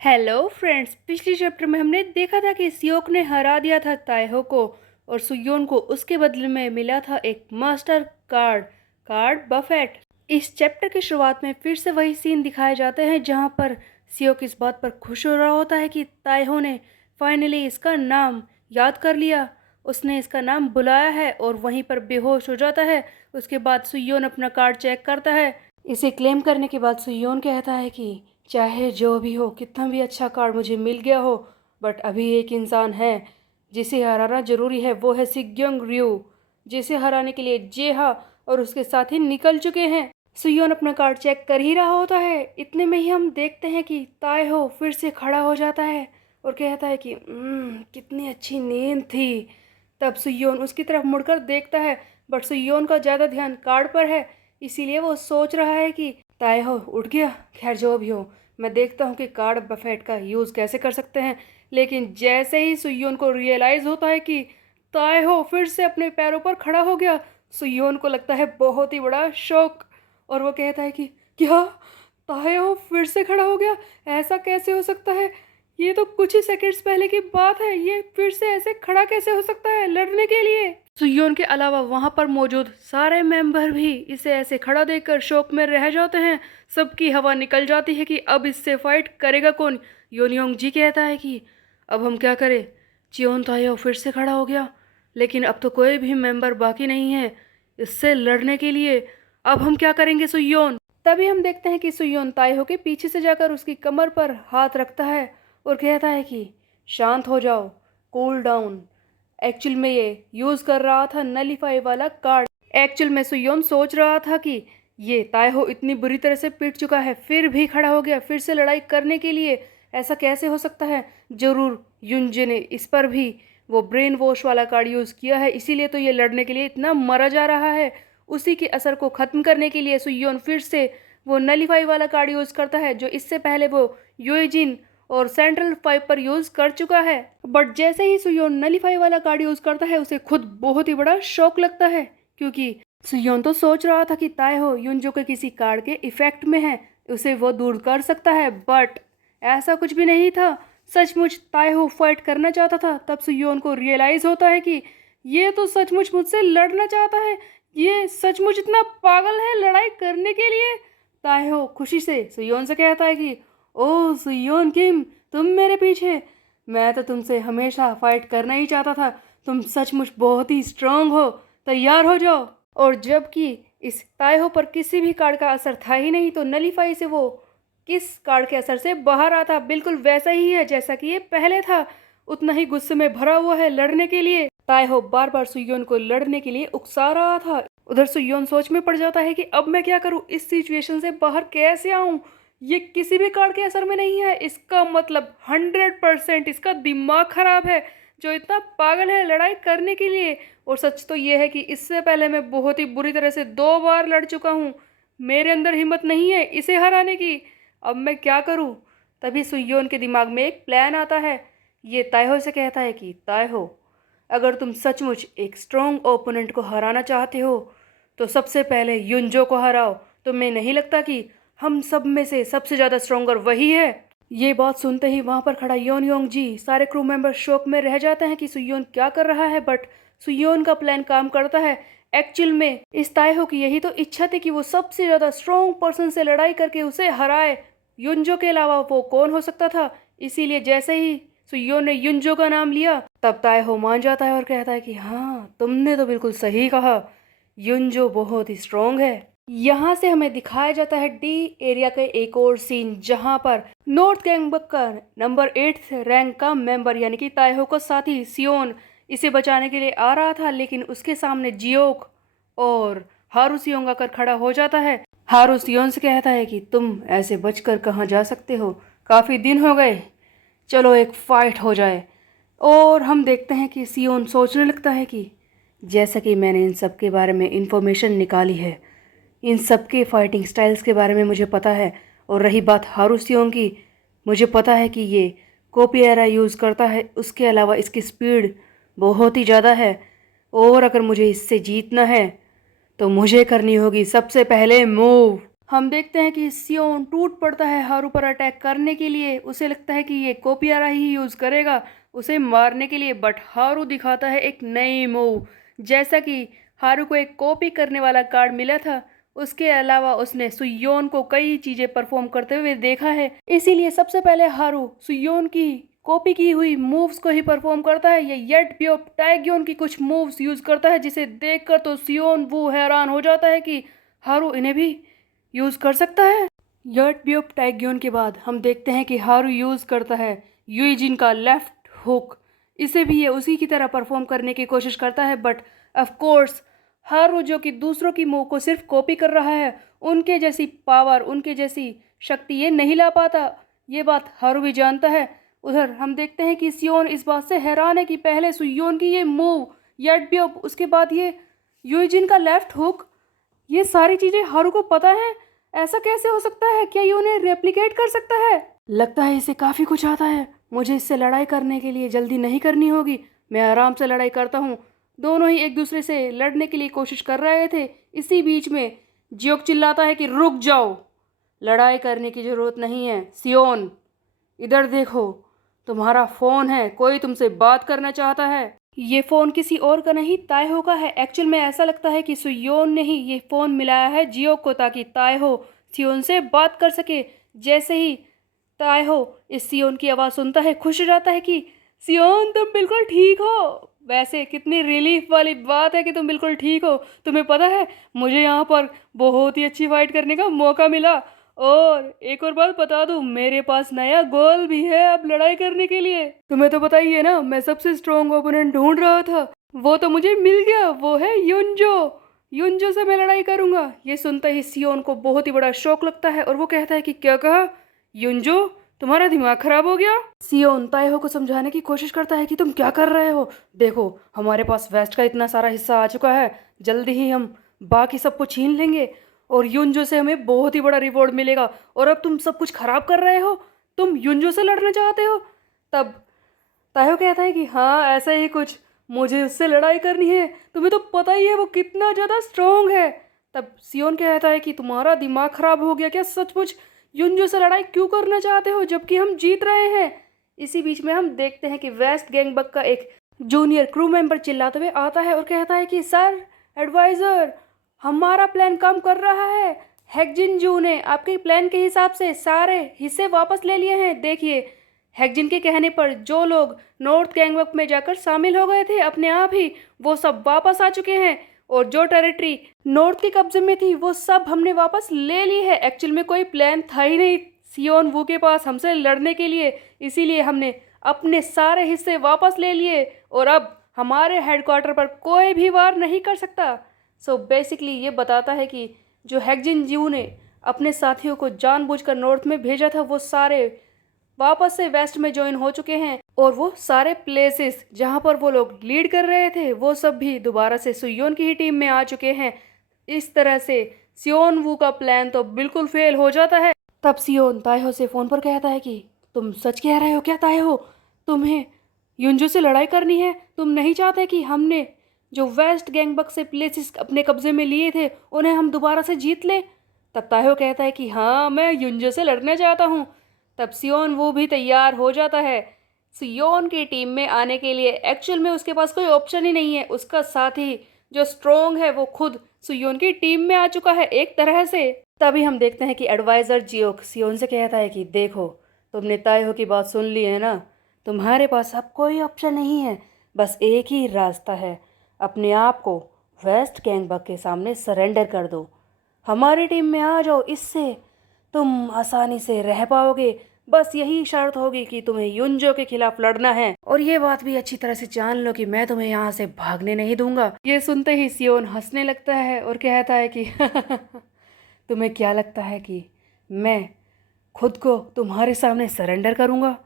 Hello friends, पिछले chapter में हमने देखा था कि सियोक ने हरा दिया था ताएहो को और सुयोन को उसके बदले में मिला था एक मास्टर कार्ड बफेट। इस चैप्टर की शुरुआत में फिर से वही सीन दिखाए जाते हैं जहां पर सियोक इस बात पर खुश हो रहा होता है कि ताएहो ने फाइनली इसका नाम याद कर लिया, उसने इसका नाम बुलाया है, और वहीं पर बेहोश हो जाता है। उसके बाद सुयोन अपना कार्ड चेक करता है। इसे क्लेम करने के बाद सुयोन कहता है कि चाहे जो भी हो, कितना भी अच्छा कार्ड मुझे मिल गया हो, बट अभी एक इंसान है जिसे हराना जरूरी है, वो है सिग्योंग रयू, जिसे हराने के लिए जेहा और उसके साथी निकल चुके हैं। सुयोन अपना कार्ड चेक कर ही रहा होता है, इतने में ही हम देखते हैं कि ताएहो फिर से खड़ा हो जाता है और कहता है कि कितनी अच्छी नींद थी। तब सुयोन उसकी तरफ मुड़कर देखता है, बट सुयोन का ज़्यादा ध्यान कार्ड पर है, इसीलिए वो सोच रहा है कि ताएहो उठ गया, खैर जो भी हो, मैं देखता हूँ कि कार्ड बफेट का यूज़ कैसे कर सकते हैं। लेकिन जैसे ही सुयोन को रियलाइज़ होता है कि ताएहो फिर से अपने पैरों पर खड़ा हो गया, सुयोन को लगता है बहुत ही बड़ा शौक, और वो कहता है कि क्या ताएहो फिर से खड़ा हो गया, ऐसा कैसे हो सकता है, ये तो कुछ ही सेकंड्स पहले की बात है, ये फिर से ऐसे खड़ा कैसे हो सकता है लड़ने के लिए। सुयोन के अलावा वहां पर मौजूद सारे मेंबर भी इसे ऐसे खड़ा देखकर शौक में रह जाते हैं। सबकी हवा निकल जाती है कि अब इससे फाइट करेगा कौन। योनयोंग जी कहता है कि अब हम क्या करें, चियोन ताएहो फिर से खड़ा हो गया, लेकिन अब तो कोई भी मेंबर बाकी नहीं है इससे लड़ने के लिए, अब हम क्या करेंगे सुयोन। तभी हम देखते हैं कि सुयोन ताएहो के पीछे से जाकर उसकी कमर पर हाथ रखता है और कहता है कि शांत हो जाओ, कूल डाउन। एक्चुअल में ये यूज़ कर रहा था नलीफाई वाला कार्ड। एक्चुअल में सुयोन सोच रहा था कि ये ताएहो इतनी बुरी तरह से पीट चुका है, फिर भी खड़ा हो गया फिर से लड़ाई करने के लिए, ऐसा कैसे हो सकता है, ज़रूर युनजे ने इस पर भी वो ब्रेन वॉश वाला कार्ड यूज़ किया है, इसीलिए तो ये लड़ने के लिए इतना मरा जा रहा है। उसी के असर को ख़त्म करने के लिए सुयोन फिर से वो नलीफाई वाला कार्ड यूज़ करता है, जो इससे पहले वो यूएजिन और सेंट्रल 5 पर यूज़ कर चुका है। बट जैसे ही सुयोन नलीफाई वाला कार्ड यूज़ करता है, उसे खुद बहुत ही बड़ा शौक लगता है, क्योंकि सुयोन तो सोच रहा था कि ताएहो युनजो के किसी कार्ड के इफेक्ट में है, उसे वो दूर कर सकता है, बट ऐसा कुछ भी नहीं था। सचमुच ताएहो फाइट करना चाहता था। तब सुयोन को रियलाइज़ होता है कि ये तो सचमुच मुझसे लड़ना चाहता है, ये सचमुच इतना पागल है लड़ाई करने के लिए। ताएहो खुशी से सुयोन से कहता है कि ओह सुयोन किम, तुम मेरे पीछे, मैं तो तुमसे हमेशा फाइट करना ही चाहता था, तुम सचमुच बहुत ही स्ट्रांग हो, तैयार हो जाओ। और जबकि इस ताएहो पर किसी भी कार्ड का असर था ही नहीं, तो नलीफाई से वो किस कार्ड के असर से बाहर आता, बिल्कुल वैसा ही है जैसा कि ये पहले था, उतना ही गुस्से में भरा हुआ है लड़ने के लिए। ताएहो बार बार सुयोन को लड़ने के लिए उकसा रहा था। उधर सुयोन सोच में पड़ जाता है कि अब मैं क्या करूं, इस सिचुएशन से बाहर कैसे आऊं, ये किसी भी कार्ड के असर में नहीं है, इसका मतलब 100% इसका दिमाग खराब है, जो इतना पागल है लड़ाई करने के लिए। और सच तो ये है कि इससे पहले मैं बहुत ही बुरी तरह से 2 बार लड़ चुका हूँ, मेरे अंदर हिम्मत नहीं है इसे हराने की, अब मैं क्या करूँ। तभी सुयोन के दिमाग में एक प्लान आता है। ये ताएहो से कहता है कि ताएहो, अगर तुम सचमुच एक स्ट्रॉन्ग ओपोनेंट को हराना चाहते हो तो सबसे पहले युनजो को हराओ, तुम्हें नहीं लगता कि हम सब में से सबसे ज़्यादा स्ट्रोंगर वही है। ये बात सुनते ही वहाँ पर खड़ा योनयोंग जी, सारे क्रू मेंबर शौक में रह जाते हैं कि सुयोन क्या कर रहा है, बट सुयोन का प्लान काम करता है। एक्चुअल में इस ताएहो की यही तो इच्छा थी कि वो सबसे ज़्यादा स्ट्रॉन्ग पर्सन से लड़ाई करके उसे हराए, युनजो के अलावा वो कौन हो सकता था। इसीलिए जैसे ही सुयोन ने युनजो का नाम लिया, तब ताएहो मान जाता है और कहता है कि हाँ, तुमने तो बिल्कुल सही कहा, युनजो बहुत ही स्ट्रॉन्ग है। यहाँ से हमें दिखाया जाता है डी एरिया का एक और सीन, जहाँ पर नॉर्थ गैंगबक का नंबर 8 रैंक का मेंबर यानी कि ताएहो का साथी सियोन इसे बचाने के लिए आ रहा था, लेकिन उसके सामने जियोक और हारू सियोंग आकर खड़ा हो जाता है। हारू सियोन से कहता है कि तुम ऐसे बचकर कहाँ जा सकते हो, काफ़ी दिन हो गए, चलो एक फाइट हो जाए। और हम देखते हैं कि सियोन सोचने लगता है कि जैसा कि मैंने इन सब के बारे में इंफॉर्मेशन निकाली है, इन सब के फाइटिंग स्टाइल्स के बारे में मुझे पता है, और रही बात हारू सियोंग की, मुझे पता है कि ये कॉपी एरा यूज़ करता है, उसके अलावा इसकी स्पीड बहुत ही ज़्यादा है, और अगर मुझे इससे जीतना है तो मुझे करनी होगी सबसे पहले मूव। हम देखते हैं कि सियोन टूट पड़ता है हारू पर अटैक करने के लिए। उसे लगता है कि ये कोपियारा ही यूज़ करेगा उसे मारने के लिए, बट हारू दिखाता है एक नई मूव। जैसा कि हारू को एक कॉपी करने वाला कार्ड मिला था, उसके अलावा उसने सुयोन को कई चीज़ें परफॉर्म करते हुए देखा है, इसीलिए सबसे पहले हारू सुयोन की कॉपी की हुई मूव्स को ही परफॉर्म करता है। ये येट बियोप टाइग्योन की कुछ मूव्स यूज़ करता है, जिसे देखकर तो सियोन वो हैरान हो जाता है कि हारू इन्हें भी यूज़ कर सकता है। येट बियोप टाइग्योन के बाद हम देखते हैं कि हारू यूज़ करता है यूजिन का लेफ्ट हुक। इसे भी ये उसी की तरह परफॉर्म करने की कोशिश करता है, बट ऑफ कोर्स हारू जो कि दूसरों की मूव को सिर्फ कॉपी कर रहा है, उनके जैसी पावर, उनके जैसी शक्ति ये नहीं ला पाता। ये बात हारू भी जानता है। उधर हम देखते हैं कि सियोन इस बात से हैरान है कि पहले सुयोन की ये मूव येट बियोप, उसके बाद ये यूजिन का लेफ्ट हुक, ये सारी चीज़ें हारू को पता है। ऐसा कैसे हो सकता है? क्या ये उन्हें रेप्लिकेट कर सकता है? लगता है इसे काफ़ी कुछ आता है। मुझे इससे लड़ाई करने के लिए जल्दी नहीं करनी होगी। मैं आराम से लड़ाई करता हूँ। दोनों ही एक दूसरे से लड़ने के लिए कोशिश कर रहे थे। इसी बीच में जियोक चिल्लाता है कि रुक जाओ, लड़ाई करने की ज़रूरत नहीं है। सियोन इधर देखो, तुम्हारा फ़ोन है, कोई तुमसे बात करना चाहता है। ये फ़ोन किसी और का नहीं, तायहो का है। एक्चुअल में ऐसा लगता है कि सुयोन ने ही ये फ़ोन मिलाया है जियोक को, ताकि तायहो सियोन से बात कर सके। जैसे ही तायहो इस सियोन की आवाज़ सुनता है, खुश हो जाता है कि सियोन तुम बिल्कुल ठीक हो। वैसे कितनी रिलीफ वाली बात है कि तुम बिल्कुल ठीक हो। तुम्हें पता है मुझे यहाँ पर बहुत ही अच्छी फाइट करने का मौका मिला, और एक और बात बता दूं, मेरे पास नया गोल भी है अब लड़ाई करने के लिए। तुम्हें तो पता ही है ना, मैं सबसे स्ट्रॉन्ग ओपोनेंट ढूंढ रहा था, वो तो मुझे मिल गया। वो है युनजो। युनजो से मैं लड़ाई करूंगा। ये सुनते ही सियोन को बहुत ही बड़ा शौक लगता है और वो कहता है कि क्या कहा? युनजो, तुम्हारा दिमाग खराब हो गया? सियोन ताएहो को समझाने की कोशिश करता है कि तुम क्या कर रहे हो। देखो, हमारे पास वेस्ट का इतना सारा हिस्सा आ चुका है, जल्दी ही हम बाकी सबको छीन लेंगे और युनजो से हमें बहुत ही बड़ा रिवॉर्ड मिलेगा। और अब तुम सब कुछ खराब कर रहे हो, तुम युनजो से लड़ना चाहते हो? तब तायो कहता है कि हाँ, ऐसा ही कुछ, मुझे उससे लड़ाई करनी है। तुम्हें तो पता ही है वो कितना ज़्यादा स्ट्रोंग है। तब सियोन कहता है कि तुम्हारा दिमाग खराब हो गया क्या? सचमुच युनजो से लड़ाई क्यों करना चाहते हो जबकि हम जीत रहे हैं? इसी बीच में हम देखते हैं कि वेस्ट गैंगबक का एक जूनियर क्रू मेंबर चिल्लाते हुए आता है और कहता है कि सर एडवाइज़र, हमारा प्लान काम कर रहा है। हैकजिन जू ने आपके प्लान के हिसाब से सारे हिस्से वापस ले लिए हैं। देखिए, हैकजिन के कहने पर जो लोग नॉर्थ गैंगवक में जाकर शामिल हो गए थे, अपने आप ही वो सब वापस आ चुके हैं, और जो टेरिटरी नॉर्थ के कब्जे में थी वो सब हमने वापस ले ली है। एक्चुअल में कोई प्लान था ही नहीं सियोन वू के पास हमसे लड़ने के लिए, इसीलिए हमने अपने सारे हिस्से वापस ले लिए और अब हमारे हेडक्वार्टर पर कोई भी वार नहीं कर सकता। सो बेसिकली ये बताता है कि जो हैकजिन जू ने अपने साथियों को जानबूझकर नॉर्थ में भेजा था, वो सारे वापस से वेस्ट में ज्वाइन हो चुके हैं, और वो सारे प्लेसेस जहां पर वो लोग लीड कर रहे थे वो सब भी दोबारा से सुयोन की ही टीम में आ चुके हैं। इस तरह से सियोन वू का प्लान तो बिल्कुल फेल हो जाता है। तब सियोन ताएहो से फ़ोन पर कहता है कि तुम सच कह रहे हो क्या ताएहो? तुम्हें युनजो से लड़ाई करनी है? तुम नहीं चाहते कि हमने जो वेस्ट गैंगबक से प्लेसेस अपने कब्जे में लिए थे उन्हें हम दोबारा से जीत लें? तब ताएहो कहता है कि हाँ, मैं युनजो से लड़ना चाहता हूँ। तब सियोन वो भी तैयार हो जाता है सियोन की टीम में आने के लिए। एक्चुअल में उसके पास कोई ऑप्शन ही नहीं है, उसका साथी जो स्ट्रोंग है वो खुद सियोन की टीम में आ चुका है एक तरह से। तभी हम देखते हैं कि एडवाइज़र जियोक सियोन से कहता है कि देखो, तुमने ताएहो की बात सुन ली है ना, तुम्हारे पास अब कोई ऑप्शन नहीं है, बस एक ही रास्ता है, अपने आप को वेस्ट गैंगबक के सामने सरेंडर कर दो, हमारी टीम में आ जाओ, इससे तुम आसानी से रह पाओगे। बस यही शर्त होगी कि तुम्हें युनजो के खिलाफ लड़ना है, और ये बात भी अच्छी तरह से जान लो कि मैं तुम्हें यहाँ से भागने नहीं दूंगा। ये सुनते ही सियोन हंसने लगता है और कहता है कि तुम्हें क्या लगता है कि मैं खुद को तुम्हारे सामने सरेंडर करूंगा?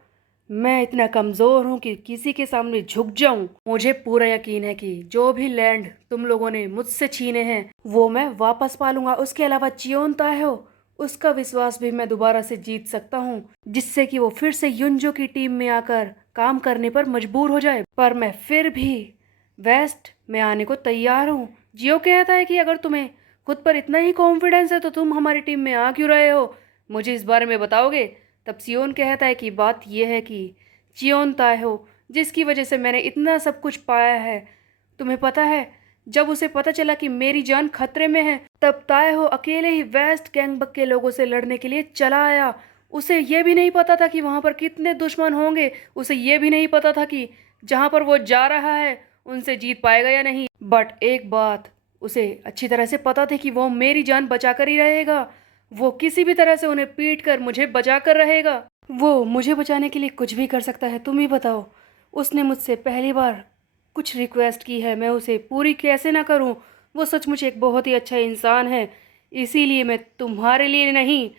मैं इतना कमज़ोर हूँ कि किसी के सामने झुक जाऊं? मुझे पूरा यकीन है कि जो भी लैंड तुम लोगों ने मुझसे छीने हैं वो मैं वापस पालूंगा। उसके अलावा चियोन ताएहो, उसका विश्वास भी मैं दोबारा से जीत सकता हूँ, जिससे कि वो फिर से युनजो की टीम में आकर काम करने पर मजबूर हो जाए। पर मैं फिर भी वेस्ट में आने को तैयार हूँ। जियो कहता है कि अगर तुम्हें खुद पर इतना ही कॉन्फिडेंस है तो तुम हमारी टीम में आ क्यों रहे हो, मुझे इस बारे में बताओगे। तब सियोन कहता है कि बात यह है कि चियोन ताएहो, जिसकी वजह से मैंने इतना सब कुछ पाया है, तुम्हें पता है, जब उसे पता चला कि मेरी जान खतरे में है तब ताएहो अकेले ही वेस्ट गैंगबक के लोगों से लड़ने के लिए चला आया। उसे यह भी नहीं पता था कि वहां पर कितने दुश्मन होंगे, उसे यह भी नहीं पता था कि जहां पर वो जा रहा है उनसे जीत पाएगा या नहीं। बट एक बात उसे अच्छी तरह से पता थी कि वो मेरी जान बचा कर ही रहेगा। वो किसी भी तरह से उन्हें पीट कर मुझे बचा कर रहेगा। वो मुझे बचाने के लिए कुछ भी कर सकता है। तुम ही बताओ, उसने मुझसे पहली बार कुछ रिक्वेस्ट की है, मैं उसे पूरी कैसे ना करूं। वो सचमुच एक बहुत ही अच्छा इंसान है। इसीलिए मैं तुम्हारे लिए नहीं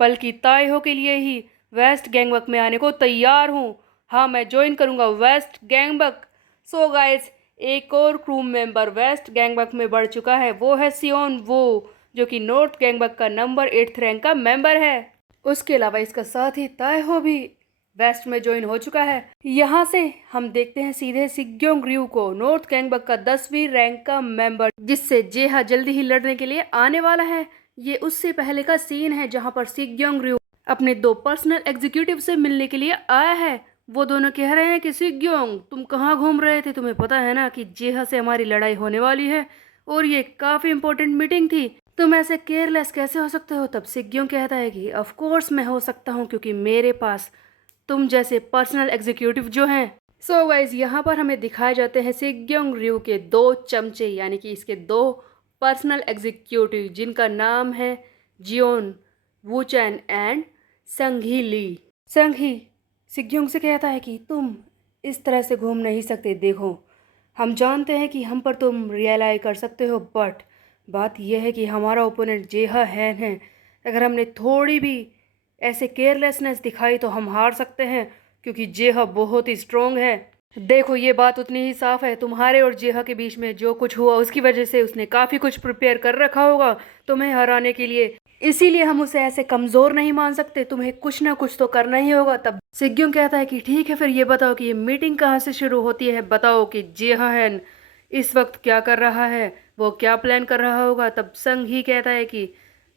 बल्कि ताइहो के लिए ही वेस्ट गैंगबक में आने को तैयार हूँ। हाँ, मैं ज्वाइन करूँगा वेस्ट गैंगबक। सो गाइस, एक और क्रू मेंबर वेस्ट गैंगबक में बढ़ चुका है, वो है सियोन, वो जो कि नॉर्थ गैंगबक का नंबर 8 रैंक का मेंबर है। उसके अलावा इसका साथ ही ताइहो भी वेस्ट में ज्वाइन हो चुका है। यहाँ से हम देखते हैं सीधे सिग्योंग रयू को, नॉर्थ गैंगबक का 10वीं रैंक का मेंबर, जिससे जेहा जल्दी ही लड़ने के लिए आने वाला है। ये उससे पहले का सीन है जहाँ पर सिग्योंग रयू अपने 2 पर्सनल एग्जीक्यूटिव से मिलने के लिए आया है। वो दोनों कह रहे हैं कि सिग्योंग, तुम कहाँ घूम रहे थे, तुम्हें पता है ना कि जेहा से हमारी लड़ाई होने वाली है और ये काफ़ी इंपॉर्टेंट मीटिंग थी, तुम ऐसे केयरलेस कैसे हो सकते हो। तब सिग्योंग कहता है कि ऑफ कोर्स मैं हो सकता हूँ, क्योंकि मेरे पास तुम जैसे पर्सनल एग्जीक्यूटिव जो हैं। सो गाइज, यहाँ पर हमें दिखाए जाते हैं सिग्योंग रयू के 2 चमचे, यानी कि इसके 2 पर्सनल एग्जीक्यूटिव, जिनका नाम है जियोन वूचैन एंड संघी ली। संघी सिग्योंग से कहता है कि तुम इस तरह से घूम नहीं सकते। देखो, हम जानते हैं कि हम पर तुम रियलाई कर सकते हो, बट बात यह है कि हमारा ओपोनेंट जेहा हैन है। अगर हमने थोड़ी भी ऐसे केयरलेसनेस दिखाई तो हम हार सकते हैं, क्योंकि जेहा बहुत ही स्ट्रोंग है। देखो, ये बात उतनी ही साफ है, तुम्हारे और जेहा के बीच में जो कुछ हुआ उसकी वजह से उसने काफ़ी कुछ प्रिपेयर कर रखा होगा तुम्हें हराने के लिए। इसीलिए हम उसे ऐसे कमज़ोर नहीं मान सकते, तुम्हें कुछ ना कुछ तो करना ही होगा। तब सिग्योंग कहता है कि ठीक है, फिर ये बताओ कि ये मीटिंग कहाँ से शुरू होती है, बताओ कि जेहा हैन इस वक्त क्या कर रहा है, वो क्या प्लान कर रहा होगा। तब संग ही कहता है कि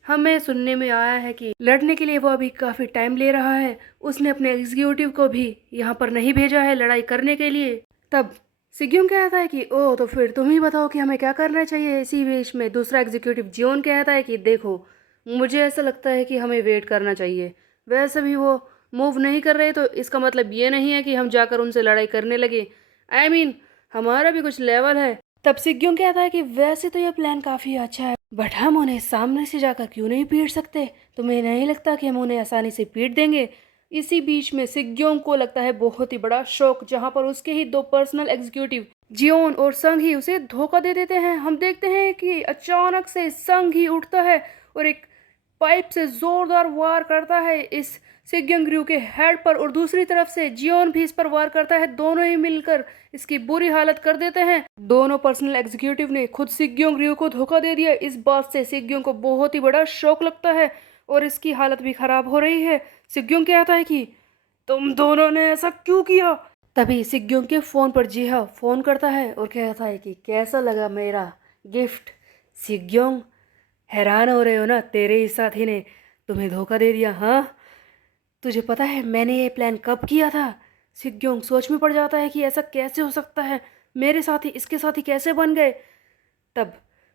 हमें सुनने में आया है कि लड़ने के लिए वो अभी काफ़ी टाइम ले रहा है, उसने अपने एग्जीक्यूटिव को भी यहाँ पर नहीं भेजा है लड़ाई करने के लिए। तब सिग्योंग कहता है कि ओह, तो फिर तुम ही बताओ कि हमें क्या करना चाहिए। इसी बीच में दूसरा एग्जीक्यूटिव जियोन कहता है कि देखो, मुझे ऐसा लगता है कि हमें वेट करना चाहिए। वैसे भी वो मूव नहीं कर रहे तो इसका मतलब ये नहीं है कि हम जाकर उनसे लड़ाई करने लगे। आई मीन, हमारा भी कुछ लेवल है। तब सिग्योंग कहता है कि वैसे तो यह प्लान काफ़ी अच्छा है, बट हम उन्हें सामने से जाकर क्यों नहीं पीट सकते। तुम्हें नहीं लगता कि हम उन्हें आसानी से पीट देंगे। इसी बीच में सिग्योंग को लगता है बहुत ही बड़ा शौक, जहां पर उसके ही 2 पर्सनल एग्जीक्यूटिव जियोन और संग ही उसे धोखा दे देते हैं। हम देखते हैं कि अचानक से संग ही उठता है और एक पाइप से जोरदार वार करता है इस सिग्योंग रयू के हेड पर, और दूसरी तरफ से जियोन भी इस पर वार करता है। दोनों ही मिलकर इसकी बुरी हालत कर देते हैं। दोनों पर्सनल एग्जीक्यूटिव ने खुद सिग्योंग रयू को धोखा दे दिया। इस बात से सिग्योंग को बहुत ही बड़ा शौक लगता है और इसकी हालत भी खराब हो रही है। सिग्योंग कहता है कि तुम दोनों ने ऐसा क्यों किया। तभी सिग्योंग के फोन पर जिहा फोन करता है और कहता है कि कैसा लगा मेरा गिफ्ट। सिग्योंग, हैरान हो रहे हो ना, तेरे ही साथी ने तुम्हें धोखा दे दिया। हाँ, तुझे पता है मैंने ये प्लान कब किया था। सिग्योंग सोच में पड़ जाता है कि ऐसा कैसे हो सकता है, मेरे साथी इसके साथी कैसे बन गए। तब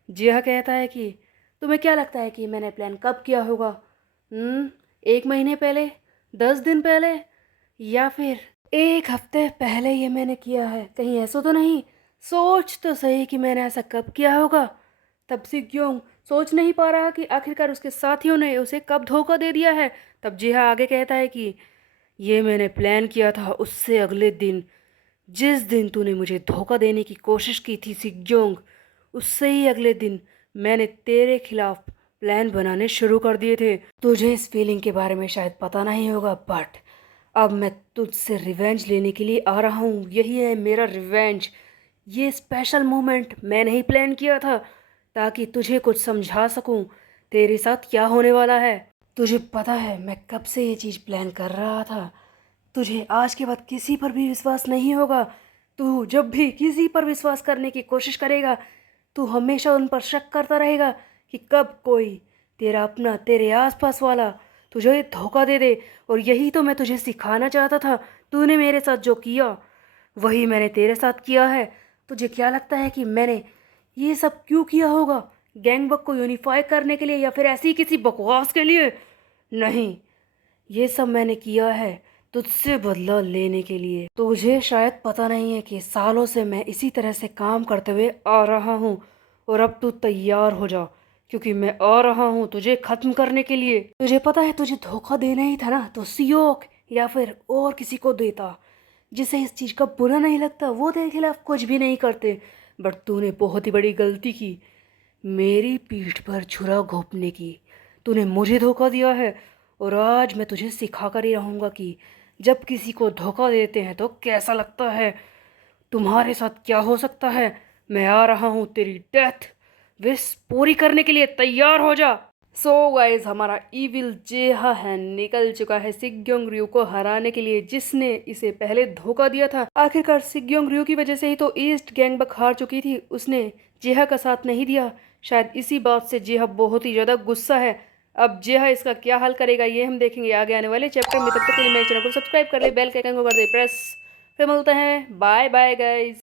जिया कहता है कि तुम्हें क्या लगता है कि मैंने प्लान कब किया होगा। 1 महीने पहले, 10 दिन पहले, या फिर 1 हफ्ते पहले ये मैंने किया है। कहीं ऐसा तो नहीं। सोच तो सही कि मैंने ऐसा कब किया होगा। तब सिग्योंग सोच नहीं पा रहा कि आखिरकार उसके साथियों ने उसे कब धोखा दे दिया है। तब जिहा आगे कहता है कि ये मैंने प्लान किया था उससे अगले दिन, जिस दिन तूने मुझे धोखा देने की कोशिश की थी सिग्योंग, उससे ही अगले दिन मैंने तेरे खिलाफ प्लान बनाने शुरू कर दिए थे। तुझे इस फीलिंग के बारे में शायद पता नहीं होगा, बट अब मैं तुझसे रिवेंज लेने के लिए आ रहा हूँ। यही है मेरा रिवेंज। ये स्पेशल मोमेंट मैंने ही प्लान किया था ताकि तुझे कुछ समझा सकूं तेरे साथ क्या होने वाला है। तुझे पता है मैं कब से ये चीज़ प्लान कर रहा था। तुझे आज के बाद किसी पर भी विश्वास नहीं होगा। तू जब भी किसी पर विश्वास करने की कोशिश करेगा, तू हमेशा उन पर शक करता रहेगा कि कब कोई तेरा अपना, तेरे आसपास वाला तुझे धोखा दे दे। और यही तो मैं तुझे सिखाना चाहता था। तूने मेरे साथ जो किया वही मैंने तेरे साथ किया है। तुझे क्या लगता है कि मैंने ये सब क्यों किया होगा? गैंगबक को यूनिफाई करने के लिए या फिर ऐसी किसी बकवास के लिए? नहीं, ये सब मैंने किया है तुझसे बदला लेने के लिए। तुझे शायद पता नहीं है कि सालों से मैं इसी तरह से काम करते हुए आ रहा हूँ। और अब तू तैयार हो जा, क्योंकि मैं आ रहा हूँ तुझे खत्म करने के लिए। तुझे पता है, तुझे धोखा देना ही था ना, तो सियोक या फिर और किसी को देता जिसे इस चीज़ का बुरा नहीं लगता। वो तेरे खिलाफ कुछ भी नहीं करते। बट तूने बहुत ही बड़ी गलती की, मेरी पीठ पर छुरा घोंपने की। तूने मुझे धोखा दिया है, और आज मैं तुझे सिखा कर ही रहूँगा कि जब किसी को धोखा देते हैं तो कैसा लगता है। तुम्हारे साथ क्या हो सकता है। मैं आ रहा हूँ तेरी डेथ विश पूरी करने के लिए। तैयार हो जा। सो गाइस, हमारा इविल जेहा है निकल चुका है सिग्योंग रयू को हराने के लिए, जिसने इसे पहले धोखा दिया था। आखिरकार सिग्योंग रयू की वजह से ही तो ईस्ट गैंगबक हार चुकी थी। उसने जेहा का साथ नहीं दिया। शायद इसी बात से जेहा बहुत ही ज़्यादा गुस्सा है। अब जेहा इसका क्या हल करेगा, ये हम देखेंगे आगे आने वाले चैप्टर में। तब तक के लिए मेरे चैनल को सब्सक्राइब कर ले, बेल के आइकन को कर दे प्रेस। फिर मिलते हैं, बाय बाय गाइस।